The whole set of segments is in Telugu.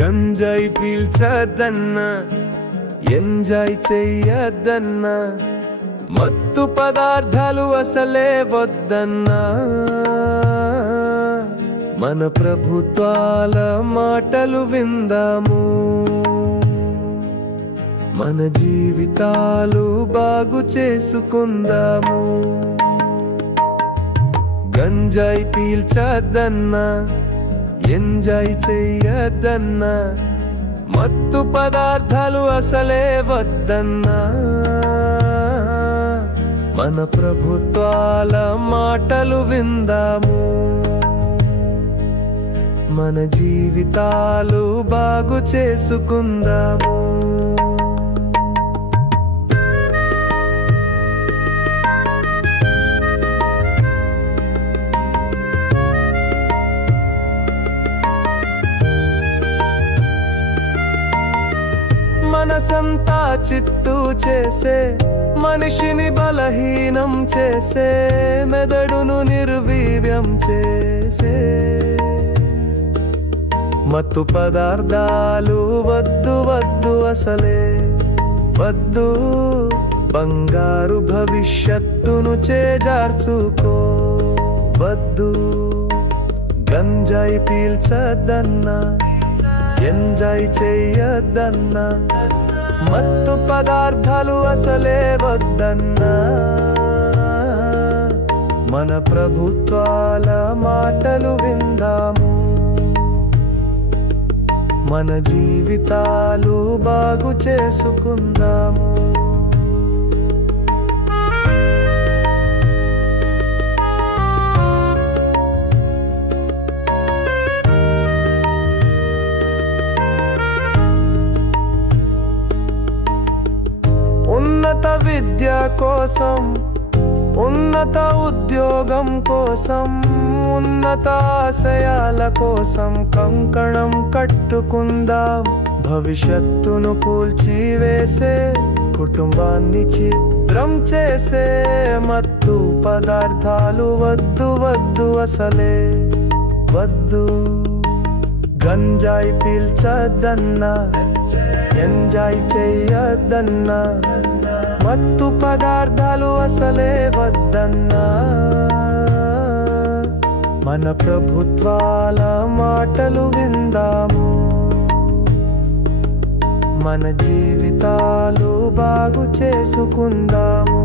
గంజాయి పీల్చద్దన్నా, ఎంజాయ్ చెయ్యద్దన్నా, మత్తు పదార్థాలు అసలే వద్దన్నా, మన ప్రభుత్వాల మాటలు విందాము, మన జీవితాలు బాగు చేసుకుందాము. గంజాయి పీల్చద్దన్నా, ఎంజాయ్ చెయ్యద్దన్నా, మత్తు పదార్థాలు అసలే వద్దన్నా, మన ప్రభుత్వాల మాటలు విందాము, మన జీవితాలు బాగు చేసుకుందాము. మనసంతా చిత్తు చేసే, మనిషిని బలహీనం చేసే, మెదడును నిర్వీర్యం చేసే మత్తు పదార్థాలు వద్దు వద్దు అసలే వద్దు. బంగారు భవిష్యత్తును చేజార్చుకో వద్దు. గంజాయి పీల్చద్దన్నా, ఎంజాయ్ చెయ్యద్దన్నా, మత్తు పదార్థాలు అసలే వద్దన్నా, మన ప్రభుత్వాల మాటలు విందాము, మన జీవితాలు బాగు చేసుకుందాము. ఉన్నత విద్య కోసం, ఉన్నత ఉద్యోగం కోసం, ఉన్నత ఆశయాల కోసం కంకణం కట్టుకుందాం. భవిష్యత్తును కూల్చివేసే, కుటుంబాన్ని ఛిద్రం చేసే మత్తు పదార్థాలు వద్దు వద్దు అసలే వద్దు. గంజాయి పీల్చద్దన్నా, ఎంజాయ్ చెయ్యద్దన్నా, మత్తు పదార్థాలు అసలే వద్దన్నా, మన ప్రభుత్వాల మాటలు విందాము, మన జీవితాలు బాగు చేసుకుందాము.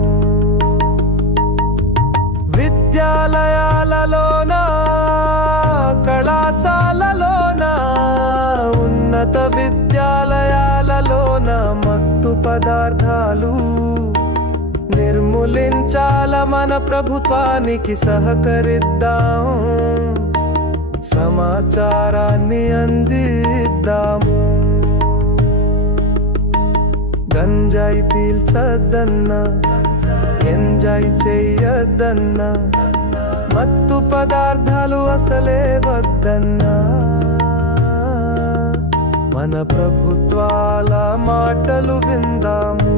విద్యాలయాలలోనా, కళాశాలలోనా, ఉన్నత విద్యాలయాలలోన మత్తు పదార్థాలు నిర్మూలించాల. మన ప్రభుత్వానికి సహకరిద్దాం, సమాచారాన్ని అందిద్దాము. గంజాయి పీల్చద్దన్నా, ఎంజాయ్ చెయ్యద్దన్నా, మత్తు పదార్థాలు అసలే వద్దన్నా, మన ప్రభుత్వాల మాటలు విందాము,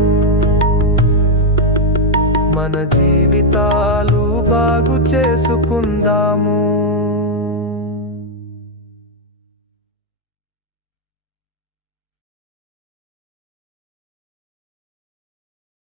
మన జీవితాలు బాగు చేసుకుందాము.